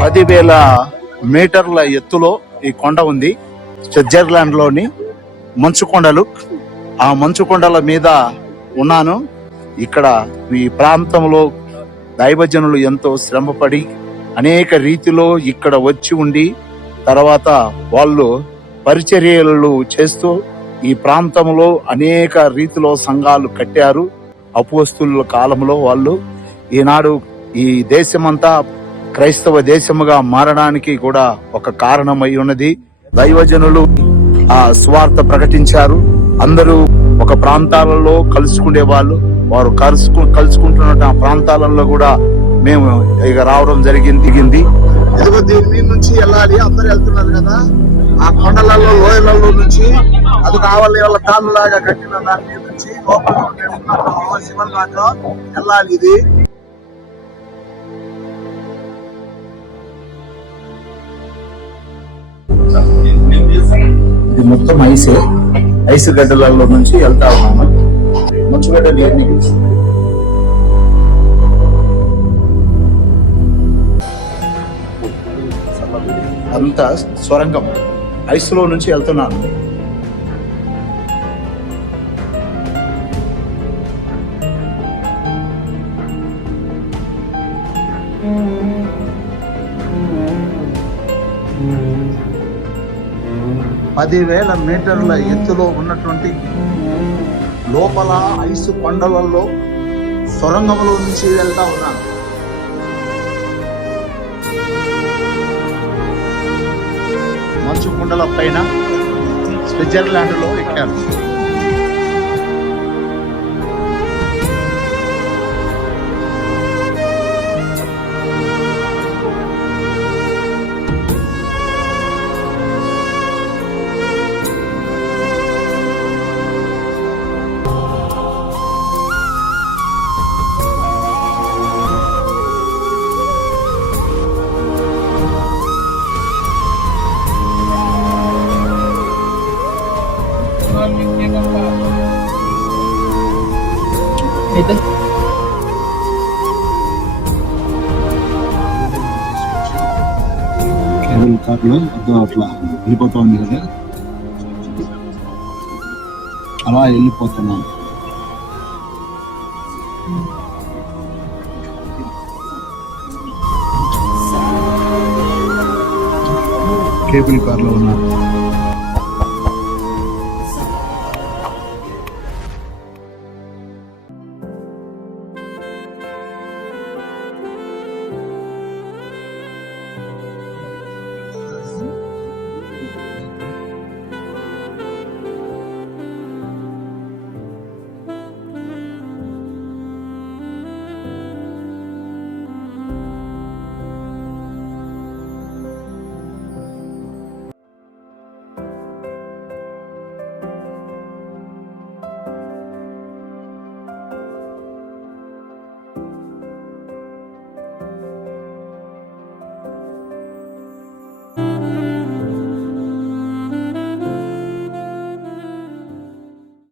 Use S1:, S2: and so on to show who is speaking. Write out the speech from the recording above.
S1: పదివేల మీటర్ల ఎత్తులో ఈ కొండ ఉంది. స్విట్జర్లాండ్లోని మంచు కొండలు ఆ మంచు కొండల మీద ఉన్నాను. ఇక్కడ ఈ ప్రాంతంలో దైవజనులు ఎంతో శ్రమపడి అనేక రీతిలో ఇక్కడ వచ్చి ఉండి తర్వాత వాళ్ళు పరిచర్యలు చేస్తూ ఈ ప్రాంతంలో అనేక రీతిలో సంఘాలు కట్టారు. అపోస్తుల కాలంలో వాళ్ళు ఈనాడు ఈ దేశమంతా క్రైస్తవ దేశముగా మారడానికి కూడా ఒక కారణమై ఉన్నది. దైవజనులు ఆ స్వార్థ ప్రకటించారు. అందరూ ఒక ప్రాంతాలలో కలుసుకునే వాళ్ళు వారు కలుసుకు కలుసుకుంటున్న ఆ ప్రాంతాలలో కూడా మేము ఇక రావడం జరిగింది దిగింది.
S2: ఇదిగో దీని నుంచి వెళ్ళాలి. అందరు వెళ్తున్నారు కదా. ఆ కొండలలో లోయలలో నుంచి అది కావాలి. వాళ్ళ తాళ్ళు లాగా కట్టిన దాని నుంచి లోపల శివన్ వెళ్ళాలి ఇది.
S1: ఇది మొత్తం ఐసే. ఐస్ గడ్డలలో నుంచి వెళ్తా ఉన్నాము. మంచుగడ్డ నీరుని అంతా స్వరంగం ఐస్లో నుంచి వెళ్తున్నాను. Hmm. పదివేల మీటర్ల ఎత్తులో ఉన్నటువంటి లోపల ఐసు కొండలలో సొరంగంలో నుంచి వెళ్తా ఉన్నాను. మంచు కొండల పైన స్విట్జర్లాండ్లో ఎక్కాను. ఎక్కాను
S3: కేబుల్ కార్లో అర్థం అట్లా వెళ్ళిపోతా ఉంది కదా అలా వెళ్ళిపోతున్నాం కేబుల్ కార్లో ఉన్నాం